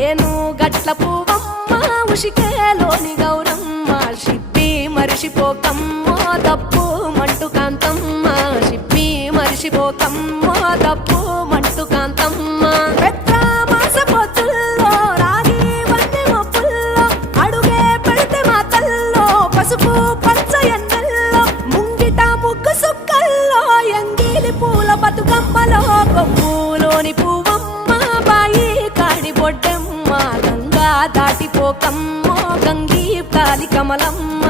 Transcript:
ఏను గట్ల పువ్వమ్మ ఉషికేలోని గౌరమ్మ షిప్పి మరిషిపోకమ్మో తప్పు మంటు కాంతమ్మ షిప్పి మరిషిపోకమ్మో తప్పు మంటు కాంతమ్మ పెద్ద మాస పొత్తుల్లో రాగి వన్నె మొప్పుల్లో అడుగే పెడితే మాతల్లో పసుపు పచ్చ ఎన్నెల్లో ముంగిట ముగ్గు సుక్కల్లో ఎంగిలి పూల బతుకమ్మలో కొమ్ములోని పువ్వమ్మ బాయి కాడి బొడ్డెమ్మ గంగా దాటిపోకమ్మో గంగీ కాలి కమలమ్మ